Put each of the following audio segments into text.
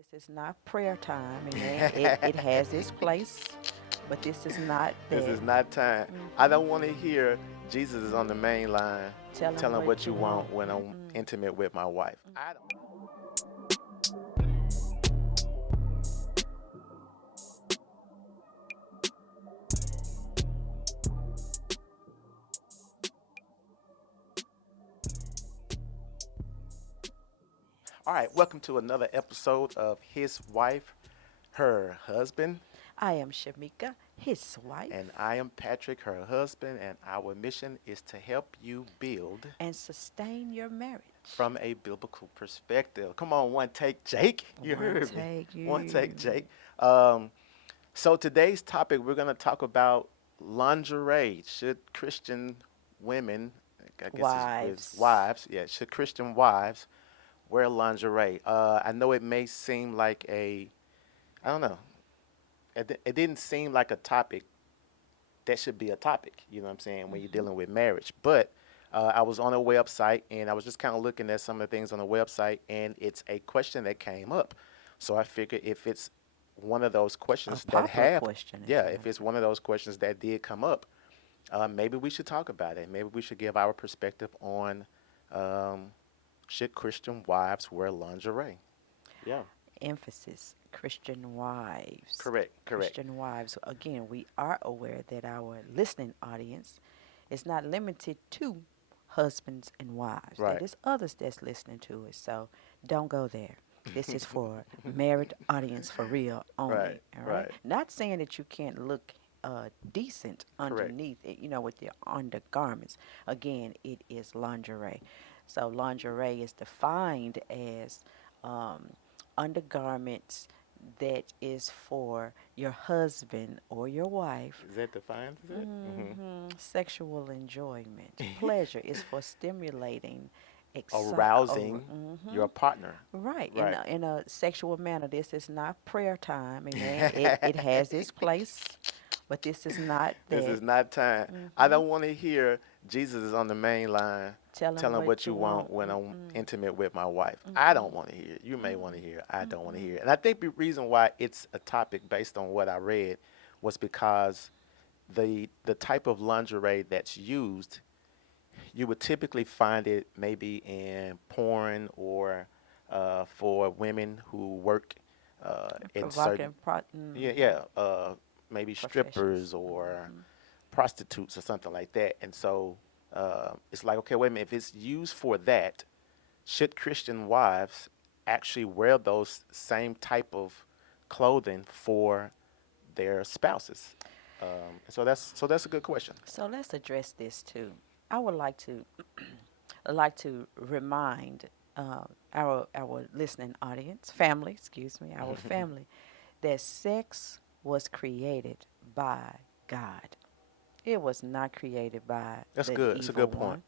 This is not prayer time. Amen. It has its place, but this is not This that. is not time. I Hmm. don't want to hear Jesus is on the main line Tell them telling what what you you want. want when I'm Mm-mm. intimate with my wife. I don't. All right, welcome to another episode of His Wife, Her Husband, I am Shamika, his and wife, I am Patrick, her husband, and our mission is to help you build and sustain your marriage. from a biblical perspective. Come on, one take, Jake. You One heard me. take One take, you. Jake. Um, So today's topic, we're going to talk about lingerie. Should Christian women, I guess it's Wives. wives, yeah, should Christian wives wear lingerie? I know it may seem like I don't know, it didn't seem like a topic that should be a topic, you know what I'm saying, when you're Hmm. dealing with marriage. But I was on a website and I was just kind of looking at some of the things on the website, and it's a question that came up. So I figured if it's one of those A questions that popular have, question, yeah, if you if will. it's one of those questions that did come up, maybe we should talk about it. Maybe we should give our perspective on um, should Christian wives wear lingerie? Yeah, Emphasis Christian wives. correct, correct. Christian wives. Again, we are aware that our listening audience is not limited to husbands and wives. That Right. is others that's listening to it. So don't go there. This is for married audience for real Right, only. All right. right, Not saying that you can't look decent correct. underneath it, with your undergarments. Again, it is lingerie. So lingerie is defined as um, undergarments that is for your husband or your wife. Is that defined? Is it? Sexual enjoyment. Pleasure is for stimulating, Arousing your mhm. partner. Right, Right. in a sexual manner. This is not prayer time, amen. It has its place, but this is not This that. is not time. I Hmm. don't want to hear Jesus is on the main line Tell them telling what what you you want want. when I'm Mm-mm, intimate with my wife. I don't mm-mm, want to hear it. You may want to hear it. I don't want to mm-mm. hear it. And I think the reason why it's a topic based on what I read was because the type of lingerie that's used, you would typically find it maybe in porn or for women who work in certain, Provocative yeah, yeah, maybe professions. strippers or Hmm. prostitutes or something like that. And so it's like, okay, wait a minute. If it's used for that, should Christian wives actually wear those same type of clothing for their spouses? So that's a good question. So let's address this too. I would like to remind our listening audience, family, excuse me, our family, that sex was created by God. It was not created by That's the good. That's a evil good point. one.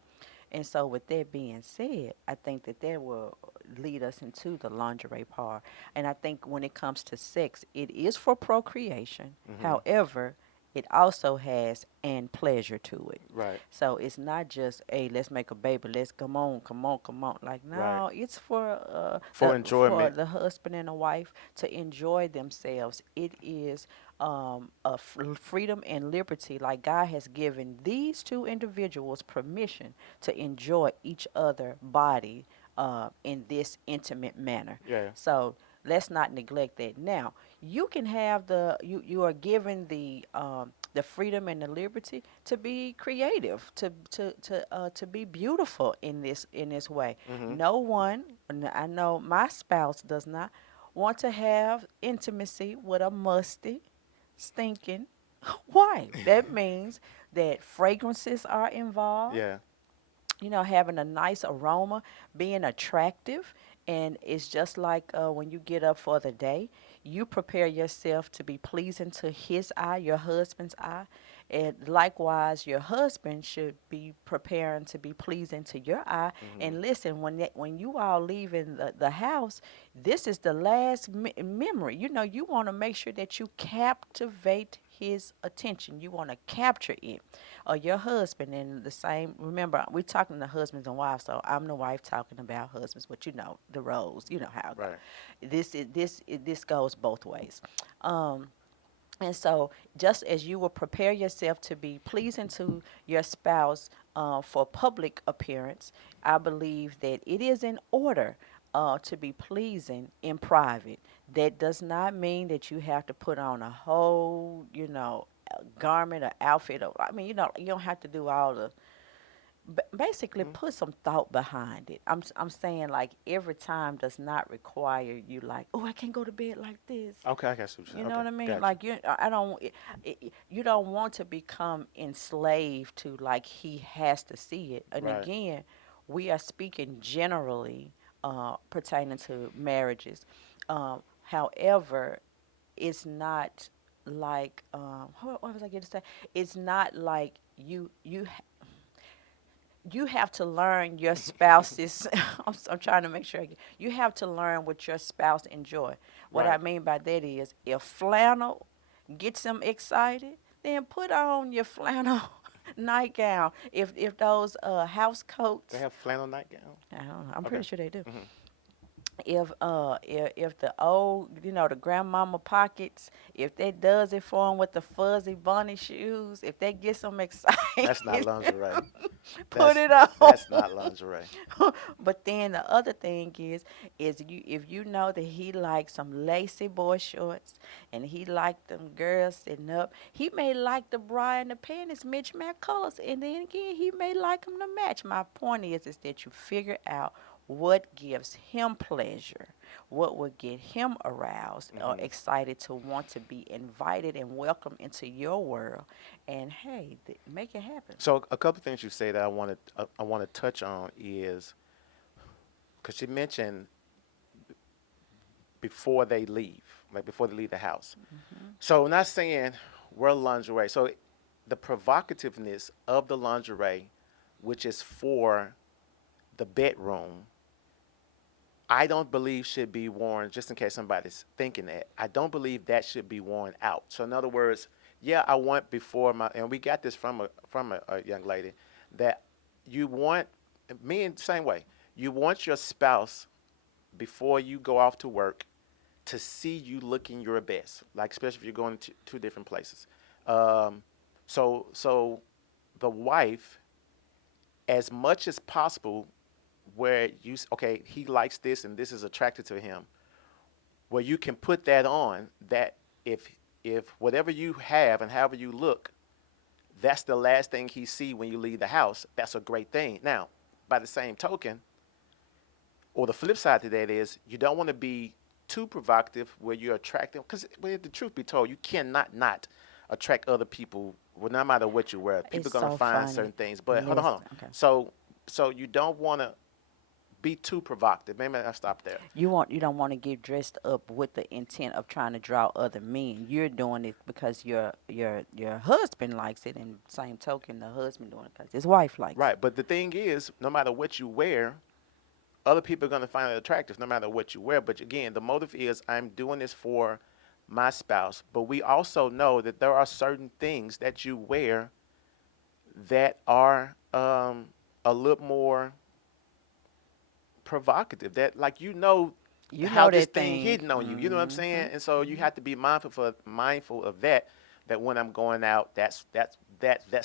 And so, with that being said, I think that will lead us into the lingerie part. And I think when it comes to sex, it is for procreation. Hmm. However, it also has and pleasure to it. Right. So it's not just, hey, let's make a baby, let's come on, come on, come on. Like Right. no, it's for For the enjoyment. the husband and the wife to enjoy themselves. It is freedom and liberty. Like God has given these two individuals permission to enjoy each other body in this intimate manner. Yeah. So let's not neglect that. Now you can have you are given the freedom and the liberty to be creative, to be beautiful in this way. Hmm. No one, I know my spouse does not want to have intimacy with a musty, stinking wife. That means that fragrances are involved, Yeah. having a nice aroma, being attractive. And it's just like when you get up for the day, you prepare yourself to be pleasing to his eye, your husband's eye. And likewise, your husband should be preparing to be pleasing to your eye. Hmm. And listen, when you all leaving the house, this is the last memory. You want to make sure that you captivate his attention. You want to capture it. Or your husband in the same. Remember, we're talking to husbands and wives, so I'm the wife talking about husbands. But you know the roles. You know how it goes. Right. This goes both ways. Um, and so, just as you will prepare yourself to be pleasing to your spouse for public appearance, I believe that it is in order to be pleasing in private. That does not mean that you have to put on a whole, garment or outfit. Or, I mean, you don't have to do all the basically Hmm. put some thought behind it. I'm saying like every time does not require you like, oh, I can't go to bed like this. Okay, I got what you're saying. You know Okay, what I mean? got you. Like I don't you don't want to become enslaved to like he has to see it. And Right. again, we are speaking generally pertaining to marriages. However, it's not like what was I going to say? It's not like you have to learn your spouse's I'm trying to make sure you have to learn what your spouse enjoy. What I Right. mean by that is if flannel gets them excited, then put on your flannel nightgown. If those house They coats, have flannel nightgown. I don't know, I'm Okay. pretty sure they do. Hmm. If the old the grandmama pockets, if that does it for them with the fuzzy bunny shoes, if that gets them excited, That's not lingerie. put That's it on. that's not lingerie. But then the other thing is you if you know that he likes some lacy boy shorts and he like them girls sitting up, he may like the bra and the panties mismatch colors, and then again he may like them to match. My point is that you figure out what gives him pleasure, what would get him aroused or Hmm. excited to want to be invited and welcome into your world, and hey, make it happen. So a couple things you say that I want to touch on is because you mentioned before they leave, like before they leave the house. So not saying wear lingerie. So the provocativeness of the lingerie, which is for the bedroom, I don't believe should be worn, just in case somebody's thinking that. I don't believe that should be worn out. So in other words, yeah, I want before my, and we got this from a young lady, that you want, me in the same way, you want your spouse before you go off to work to see you looking your best, like especially if you're going to two different places. Um, so the wife, as much as possible, where okay, he likes this and this is attracted to him, where you can put that on, that if whatever you have and however you look, that's the last thing he see when you leave the house, that's a great thing. Now, by the same token, or the flip side to that is you don't want to be too provocative where you're attractive, because well, the truth be told, you cannot not attract other people, well, no matter what you wear. People It's are going to so find funny. certain things. But hold on, hold Listen, on. okay. So you don't want to be too provocative. Maybe I'll stop there. You don't want to get dressed up with the intent of trying to draw other men. You're doing it because your husband likes it, and same token, the husband doing it because his wife likes it. Right. But the thing is, no matter what you wear, other people are going to find it attractive no matter what you wear. But again, the motive is I'm doing this for my spouse. But we also know that there are certain things that you wear that are a little more provocative. That, like, You how know this that thing thing. hitting on you. You know what I'm Hmm. saying? And so you have to be mindful of that. That when I'm going out, that's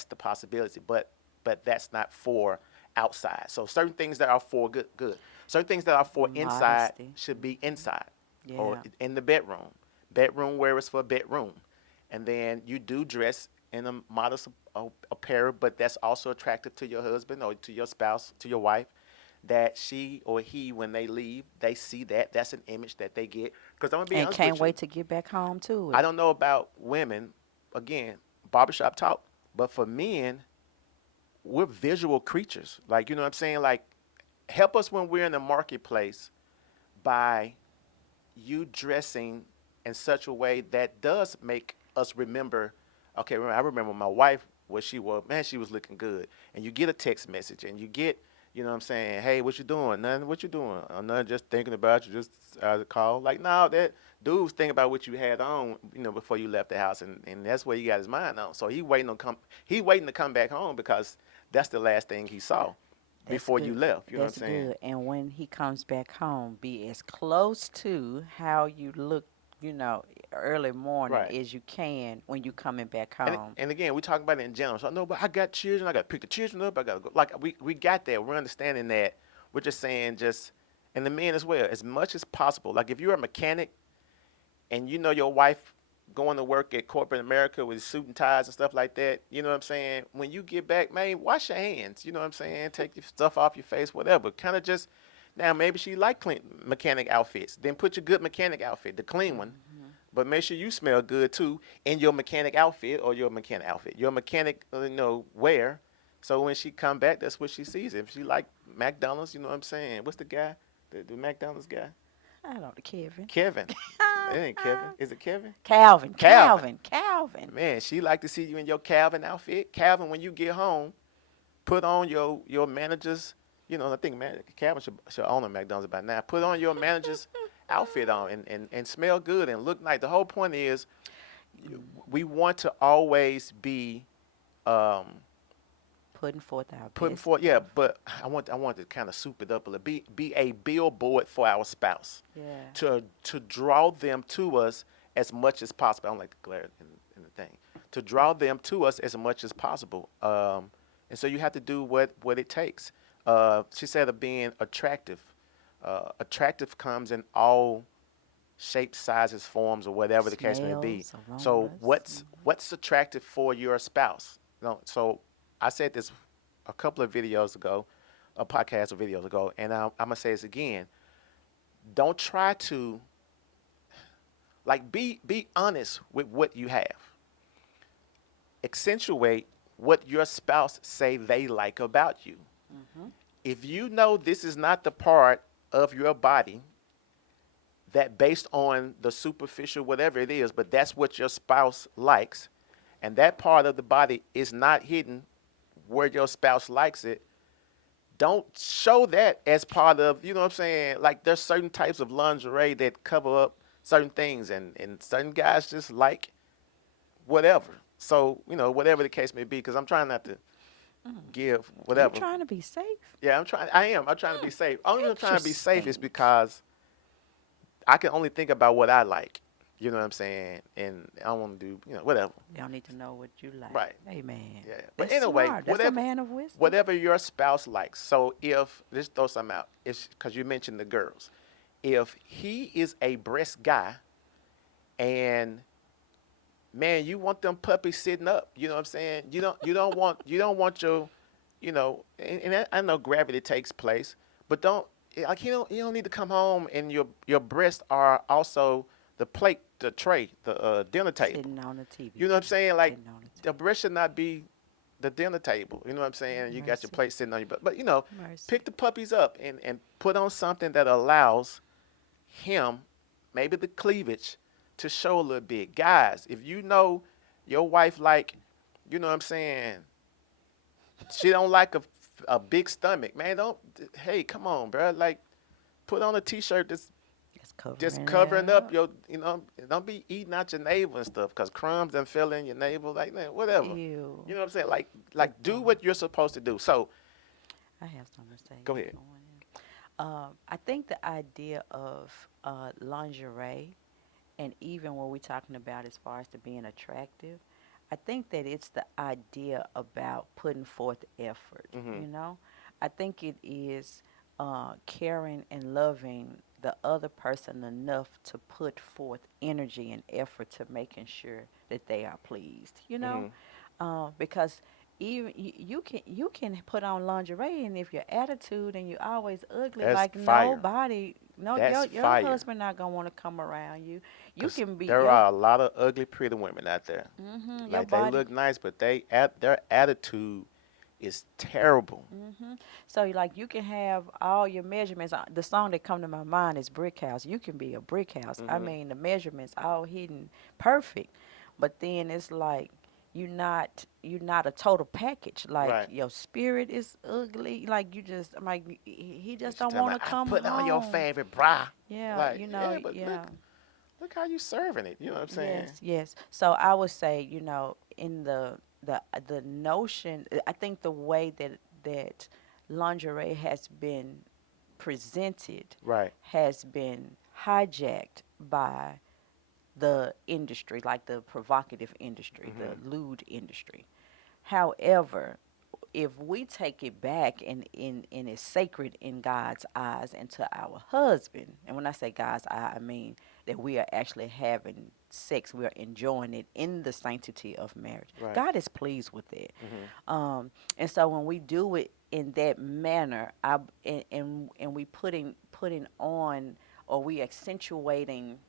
the possibility. But that's not for outside. So certain things that are for good. Certain things that are for inside Modesty. should be inside or Yeah. in the bedroom. Bedroom wear is for bedroom, and then you do dress in a modest apparel, but that's also attractive to your husband or to your spouse, to your wife. That she or he, when they leave, they see that. That's an image that they get. Because I'm gonna be And honest can't with you, wait to get back home to I it. don't know about women. Again, barbershop talk. But for men, we're visual creatures. Like, you know what I'm saying? Like, help us when we're in the marketplace by you dressing in such a way that does make us remember. Okay, I remember my wife, what she was. Man, she was looking good. And you get a text message, and you get, You know what I'm saying? Hey, what you doing? Nothing. What you doing? Nothing. Just thinking about you. Just call. Like, no, that dude was thinking about what you had on, before you left the house, and that's where he got his mind on. So he waiting on come. He waiting to come back home because that's the last thing he saw That's before you good. left. You know what That's I'm saying? good. And when he comes back home, be as close to how you look, you know, early morning Right. as you can when you coming back And home. and again, we talking about it in general. So I know, but I got children. I got to pick the children up. I got to go. Like we got that. We're understanding that. We're just saying and the men as well, as much as possible. Like if you're a mechanic and you know your wife going to work at corporate America with suit and ties and stuff like that, you know what I'm saying? When you get back, man, wash your hands. You know what I'm saying? Take your stuff off your face, whatever. Kind of just now maybe she like clean mechanic outfits. Then put your good mechanic outfit, the clean one. Hmm. But make sure you smell good too in your mechanic outfit or your mechanic outfit. Your mechanic, wear. So when she come back, that's what she sees. If she like McDonald's, you know what I'm saying? What's the guy? The McDonald's guy? I don't know, Kevin. Kevin. It ain't Kevin. Is it Kevin? Calvin, Calvin. Calvin, Calvin. Man, she like to see you in your Calvin outfit. Calvin, when you get home, put on your manager's. I think Calvin should own a McDonald's by now. Put on your manager's outfit on and smell good and look nice. The whole point is we want to always be um, Putting forth our putting best forth. Yeah, stuff. but I want to kind of soup it up a little. Be a billboard for our spouse Yeah. to draw them to us as much as possible. I don't like the glare in the thing. To draw them to us as much as possible. And so you have to do what it takes. She said of being attractive. Attractive comes in all shapes, sizes, forms, or whatever the case may be. Smells, So aromas. what's attractive for your spouse? So I said this a couple of videos ago, a podcast or videos ago, and I'm gonna say this again. Don't try to be honest with what you have. Accentuate what your spouse say they like about you. Hmm. If you know this is not the part of your body that based on the superficial whatever it is, but that's what your spouse likes, and that part of the body is not hidden where your spouse likes it, don't show that as part of, you know what I'm saying? Like there's certain types of lingerie that cover up certain things and certain guys just like whatever. So, whatever the case may be, because I'm trying not to give You whatever. trying to be safe? Yeah, I'm trying to be safe. Only reason I'm trying to be safe is Interesting. because I can only think about what I like. You know what I'm saying? And I don't want to do, whatever. Y'all need to know what you like. Right. Amen. Yeah. But That's anyway, smart. That's a man of wisdom. whatever your spouse likes. So if let's throw something out, it's because you mentioned the girls. If he is a breast guy, and man, you want them puppies sitting up. You know what I'm saying? You don't want your, I know gravity takes place, but don't like you don't need to come home and your breasts are also the plate, the tray, the dinner table. Sitting on the TV You know what I'm table. saying? Like Sitting on the the breast should not be the dinner table. You know what I'm saying? You got your Mercy. plate sitting on your butt. But Mercy. pick the puppies up and put on something that allows him, maybe the cleavage, to show a little bit. Guys, if you know your wife like, you know what I'm saying, she don't like a big stomach, man, don't, hey, come on, bro. Like, put on a t-shirt that's It's just covering covering it up up. your, don't be eating out your navel and stuff, because crumbs done fell in your navel, like, man, whatever. You Ew. know what I'm saying? Like Just do don't. what you're supposed to do. So, I have something to say. go You ahead. go in. I think the idea of lingerie, and even what we're talking about as far as to being attractive, I think that it's the idea about putting forth effort. Hmm. You know, I think it is caring and loving the other person enough to put forth energy and effort to making sure that they are pleased. You know, Hmm. because even you can put on lingerie, and if your attitude and you're always ugly, That's like fire. nobody, no, That's your fire. husband not gonna want to come around you. You Because can be there your are a lot of ugly, pretty women out there. your Like they body. look nice, but their attitude is terrible. So like you can have all your measurements. The song that come to my mind is Brick House. You can be a brick house. I Hmm. mean the measurements all hidden perfect, but then it's like you're not a total package. Like Right. your spirit is ugly. Like you just I'm like he And just she don't tell me, want to I come put on your home. favorite bra. Yeah, Like, yeah, but yeah. look how you serving it. You know what I'm saying? Yes, yes. So I would say, in the notion, I think the way that lingerie has been presented Right. has been hijacked by the industry, like the provocative industry, the Hmm. lewd industry. However, if we take it back and it's sacred in God's eyes and to our husband, and when I say God's eye, I mean that we are actually having sex, we are enjoying it in the sanctity of marriage. Right. God is pleased with it. Hmm. And so when we do it in that manner, and we putting on, or we accentuating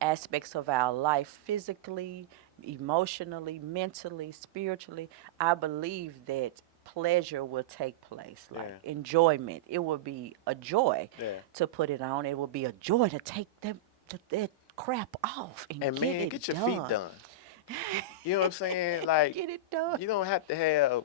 aspects of our life physically, emotionally, mentally, spiritually, I believe that pleasure will take place, like Yeah. enjoyment. It will be a joy Yeah. to put it on. It will be a joy to take that crap off and And get man, it get your feet done. done. You know what I'm saying? Like, Get it done. you don't have to have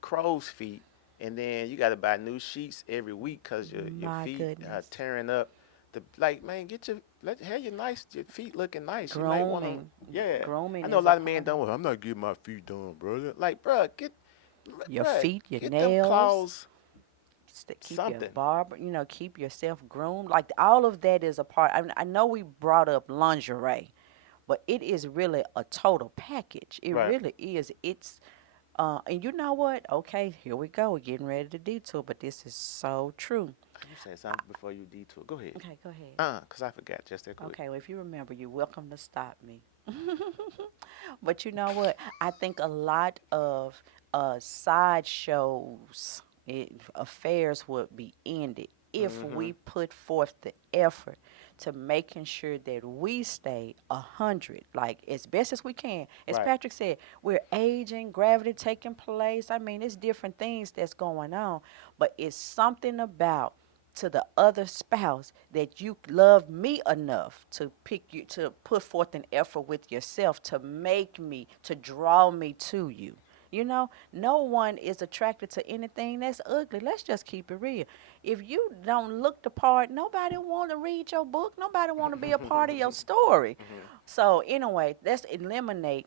crow's feet, and then you got to buy new sheets every week because your My feet are goodness. tearing up. The like, man, have your feet looking nice. You might want to, Grooming. yeah. I Grooming know a is a lot of men part of don't. Well, I'm not getting my feet done, brother. Like, your bruh, feet, your get them nails. claws Keep your something. barber, keep yourself groomed. Like all of that is a part. I know we brought up lingerie, but it is really a total package. It Right. really is. And you know what? Okay, here we go. We're getting ready to detour, but this is so true. You say something before you detour. Go ahead. Okay, go ahead. Cause I forgot just that quick. Okay, well, if you remember, you're welcome to stop me. But you know what? I think a lot of sideshows, affairs would be ended if Mm-hmm. we put forth the effort to making sure that we stay 100, like as best as we can. As Right. Patrick said, we're aging, gravity taking place. I mean, it's different things that's going on, but it's something about to the other spouse that you love me enough to pick you to put forth an effort with yourself to make me to draw me to you. No one is attracted to anything that's ugly. Let's just keep it real. If you don't look the part, nobody want to read your book. Nobody want to be a part of your story. Hmm. So anyway, let's eliminate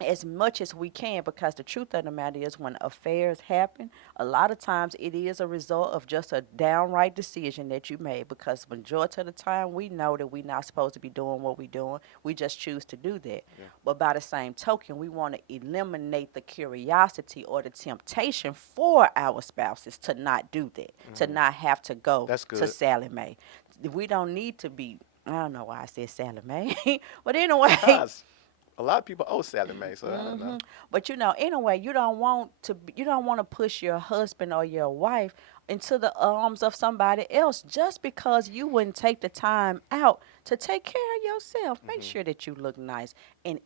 as much as we can, because the truth of the matter is when affairs happen, a lot of times it is a result of just a downright decision that you made, because majority of the time we know that we're not supposed to be doing what we're doing. We just choose to do that. Yeah. But by the same token, we want to eliminate the curiosity or the temptation for our spouses to not do that, to Hmm. not have to go That's to good. Sally Mae. We don't need to be, I don't know why I said Sally Mae, but anyway. Cause a lot of people owe Sally Mae, so I don't know. hmm But anyway, you don't want to push your husband or your wife into the arms of somebody else just because you wouldn't take the time out to take care of yourself. Make Hmm. sure that you look nice. And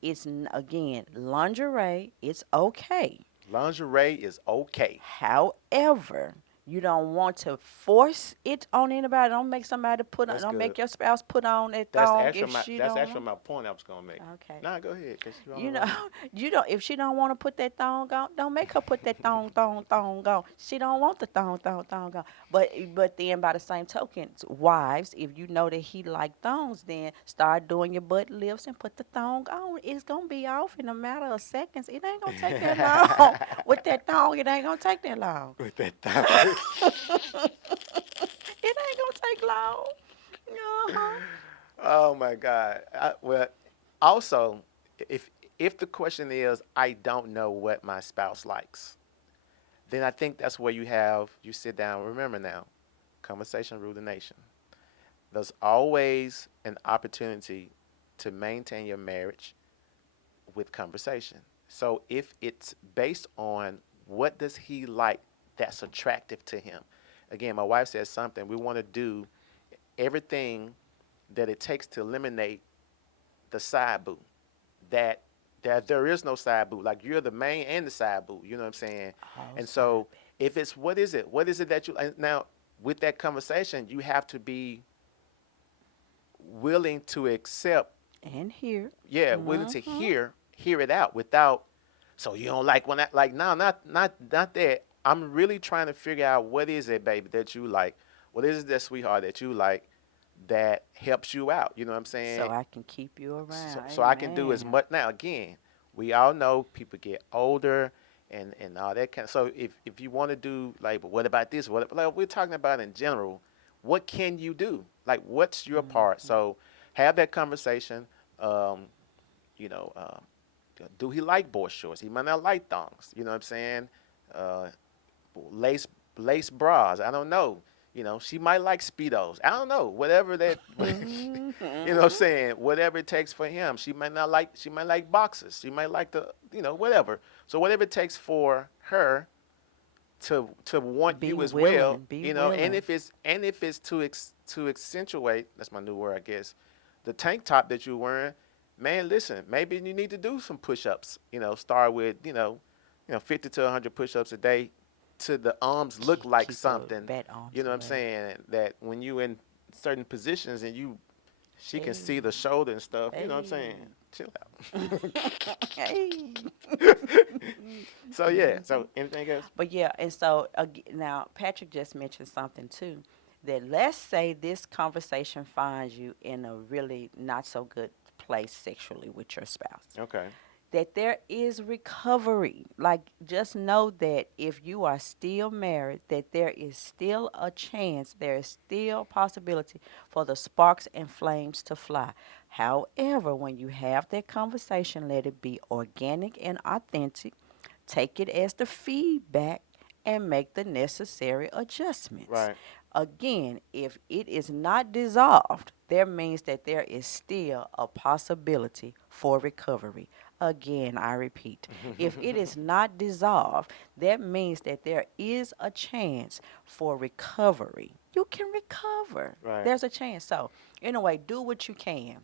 again, lingerie, it's okay. Lingerie is okay. However, you don't want to force it on anybody. Don't make somebody That's don't good. make your spouse put on that That's thong actually if my she that's don't actually want. my point I was gonna make. Okay. Nah, go ahead, cause you're on the You know, roll. you don't. If she don't want to put that thong on, don't make her put that thong on. She don't want the thong on. But then by the same token, wives, if you know that he like thongs, then start doing your butt lifts and put the thong on. It's gonna be off in a matter of seconds. It ain't gonna take that long. With that thong, it ain't gonna take that long. With that thong. It ain't gonna take long. Uh-huh. Oh my God. Well, also, if if the question is I don't know what my spouse likes, then I think that's where you sit down. Remember now, conversation rule the nation. There's always an opportunity to maintain your marriage with conversation. So if it's based on what does he like that's attractive to him. Again, my wife says something. We want to do everything that it takes to eliminate the side boo. That there is no side boo. Like you're the main and the side boo. You know what I'm saying? Oh, And stop so if it's what is it? What is it that you now with that conversation you have to be willing to accept, it. And here. yeah, willing to Mm-hmm. hear hear it out without. So you don't like when I like no, not that. I'm really trying to figure out what is it, baby, that you like. What is it that sweetheart that you like that helps you out? You know what I'm So saying? I can keep you So, around. so I can do as Amen. much. Now again, we all know people get older and all that kind of. So if you want to do like, but what about this? What like we're talking about in general? What can you do? Like, what's your part? Hmm. So have that conversation. Um, you know, do he like boy shorts? He might not like thongs. You know what I'm saying? Uh, lace lace bras. I don't know. You know, she might like speedos. I don't know. Whatever that, Hmm. you know, what I'm saying whatever it takes for him. She might not like. She might like boxes. She might like the, whatever. So whatever it takes for her to want Be you as well. willing. Be You know, and willing. if it's to accentuate. That's my new word, I guess. The tank top that you're wearing, man. Listen, maybe you need to do some push-ups. Start with 50 to 100 push-ups a day to the arms look like Keep those something, bat you arms know what I'm away. saying, that when you in certain positions and she can see the Hey. shoulder and stuff, you know what I'm saying? Hey. Chill out. Hey. So yeah, Hmm. so anything else? But yeah, and so now Patrick just mentioned something too. That let's say this conversation finds you in a really not so good place sexually with your spouse. Okay. That there is recovery. Like, just know that if you are still married, that there is still a chance, there is still possibility for the sparks and flames to fly. However, when you have that conversation, let it be organic and authentic. Take it as the feedback and make the necessary adjustments. Right. Again, if it is not dissolved, that means that there is still a possibility for recovery. Again, I repeat, if it is not dissolved, that means that there is a chance for recovery. You can recover. Right. There's a chance. So, anyway, do what you can.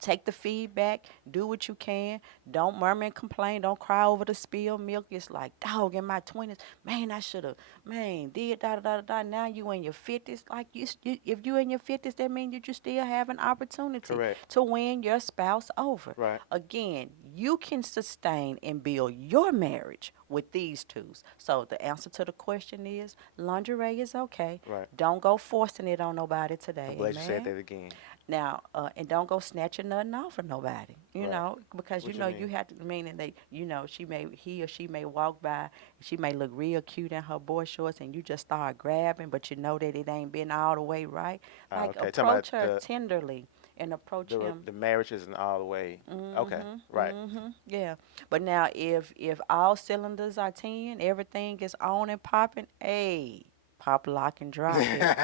Take the feedback, do what you can. Don't murmur and complain. Don't cry over the spilled milk. It's like, dog, in my 20s, man, I should have, man, did da da da da. Now you in your 50s. Like, if you in your 50s, that means that you still have an opportunity Correct. to win your spouse over. Right. Again, you can sustain and build your marriage with these tools. So the answer to the question is lingerie is okay. Right. Don't go forcing it on nobody I'm today. glad you said Amen. that again. Now, and don't go snatching nothing off of nobody, Right. because What you you mean? have to, meaning that, he or she may walk by, and she may look real cute in her boy shorts, and you just start grabbing, but you know that it ain't been all the way right. Like, Okay. Talking about approach her tenderly and approach the him. the marriage isn't all the way. Okay. Mhm, Right. mhm, yeah. But now, if all cylinders are 10, everything is on and popping, hey, pop, lock, and drop it.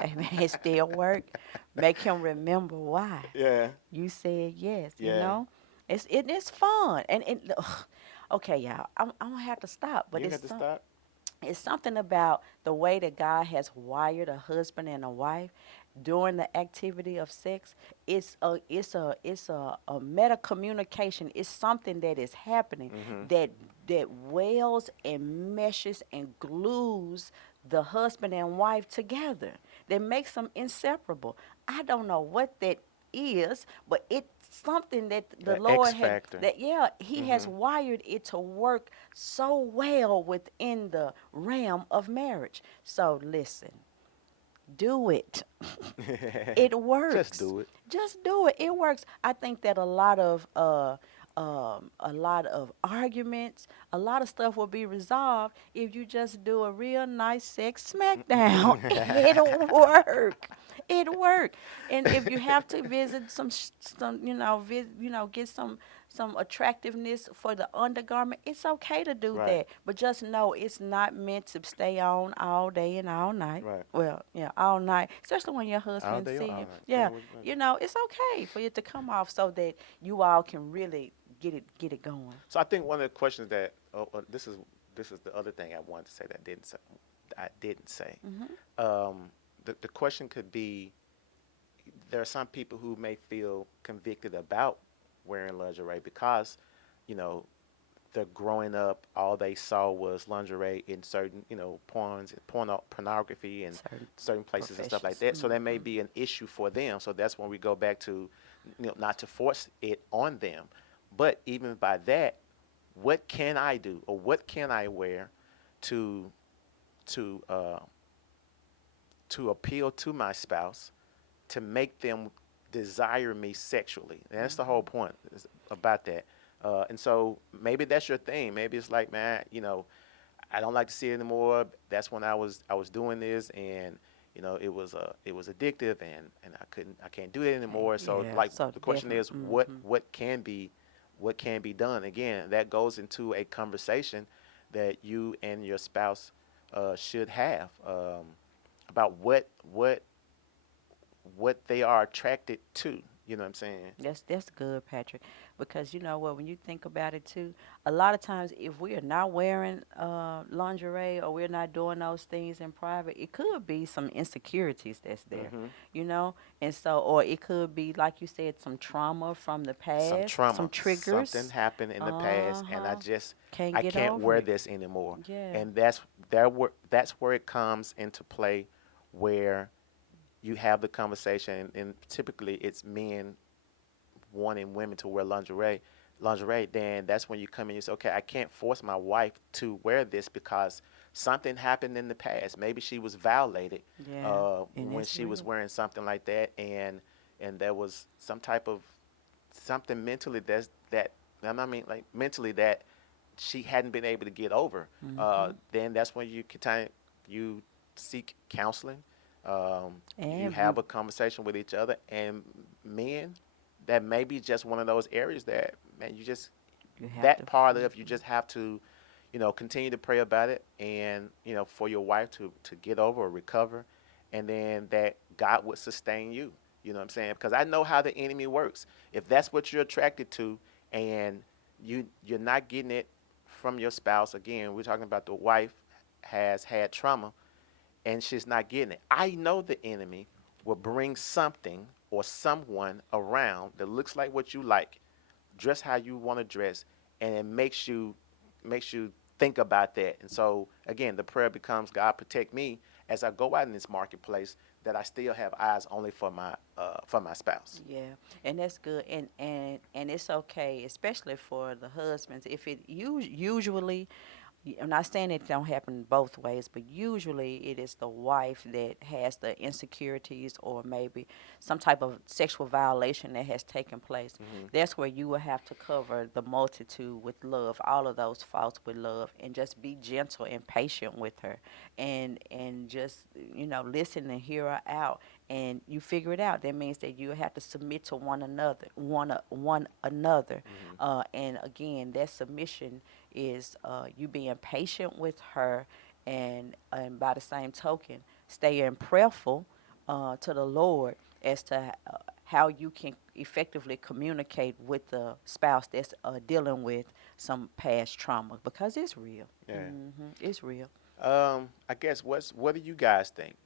Hey, man, it still work. Make him remember why Yeah. you said yes. Yeah. It's fun, ugh, okay, y'all. I'm gonna have to stop, but You got to stop. it's something about the way that God has wired a husband and a wife during the activity of sex. It's a meta communication. It's something that is happening Mm-hmm. that welds and meshes and glues the husband and wife together. That makes them inseparable. I don't know what that is, but it's something that the The X Lord had, factor. that, yeah, He has Mm-hmm. wired it to work so well within the realm of marriage. So listen, do it. It Just works. do it. Just do it. It works. I think that a lot of arguments, a lot of stuff will be resolved if you just do a real nice sex smackdown. It'll work. It work. And if you have to visit some get some attractiveness for the undergarment, it's okay to do Right. that. But just know it's not meant to stay on all day and all night. Right. Well, yeah, all night, especially when your All husband's day or all seeing. night. Depending Yeah, on what you it's okay for it to come off so that you all can really get it going. So I think one of the questions that this is the other thing I wanted to say that I didn't say. Hmm. The question could be, there are some people who may feel convicted about wearing lingerie because, you know, they're growing up, all they saw was lingerie in certain, pornography and Certain certain places and stuff like professions. that. So that may Hmm. be an issue for them. So that's when we go back to, not to force it on them, But even by that, what can I do or what can I wear to to uh, to appeal to my spouse to make them desire me sexually? And that's the whole Mhm. point about that. And so maybe that's your thing. Maybe it's like, man, I don't like to see it anymore. That's when I was doing this, and it was addictive, and I can't do it Okay. anymore. So Yeah. like So the question definitely. is, Mhm. what can be done? Again, that goes into a conversation that you and your spouse should have about what they are attracted to. You know what I'm saying? That's good, Patrick. Because you know what, when you think about it too, a lot of times if we are not wearing lingerie or we're not doing those things in private, it could be some insecurities that's there, Hmm. you know. And so, or it could be like you said, some trauma from the Some past, some trauma, something triggers. happened in the Uh past, and huh. Can't I get can't over wear it. this anymore. Yeah. And that's where it comes into play, where you have the conversation, and typically it's men wanting women to wear lingerie. Then that's when you come in and you say, okay, I can't force my wife to wear this because something happened in the past. Maybe she was violated Yeah. And when that's she was real. wearing something like that, and there was some type of something mentally that I mean like mentally that she hadn't been able to get over. Mhm. Then that's when you seek counseling. You And have you a conversation with each other, and men, that may be just one of those areas that, man, you just, you have to. that part Mhm. of you just have to, continue to pray about it, and for your wife to get over or recover, and then that God would sustain you. You know what I'm saying? Because I know how the enemy works. If that's what you're attracted to, and you're not getting it from your spouse, again, we're talking about the wife has had trauma and she's not getting it. I know the enemy will bring something or someone around that looks like what you like, dress how you want to dress, and it makes you think about that. And so again, the prayer becomes, God, protect me as I go out in this marketplace, that I still have eyes only for my spouse. Yeah, and that's good, and it's okay, especially for the husbands. If it usually, I'm not saying it don't happen both ways, but usually it is the wife that has the insecurities or maybe some type of sexual violation that has taken place. Hmm. That's where you will have to cover the multitude with love, all of those faults with love, and just be gentle and patient with her, and just listen and hear her out, and you figure it out. That means that you have to submit to one another, Hmm. and again, that submission is you being patient with her, and by the same token, staying prayerful to the Lord as to how you can effectively communicate with the spouse that's dealing with some past trauma, because it's real. Yeah. It's real. I guess what do you guys think?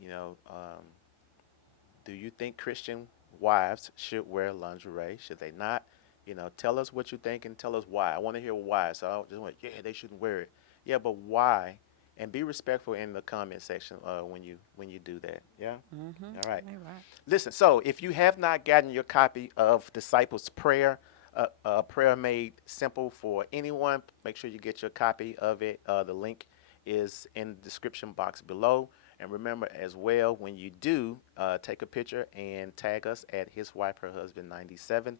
Do you think Christian wives should wear lingerie? Should they not? Tell us what you think and tell us why. I want to hear why. So I don't just want, yeah, they shouldn't wear it. Yeah, but why? And be respectful in the comment section when you do that. Yeah. All right. All right. Listen. So if you have not gotten your copy of Disciples Prayer, a prayer made simple for anyone, make sure you get your copy of it. The link is in the description box below. And remember as well, when you do, take a picture and tag us at his wife, her husband 97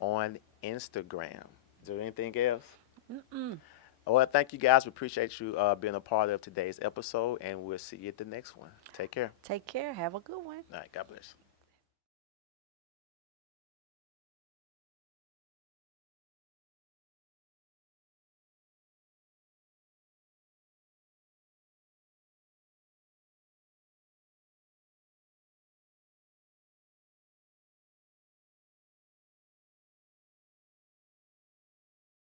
on Instagram. Is there anything else? Mm-mm. Well, thank you guys. We appreciate you being a part of today's episode, and we'll see you at the next one. Take care. Take care. Have a good one. All right. God bless.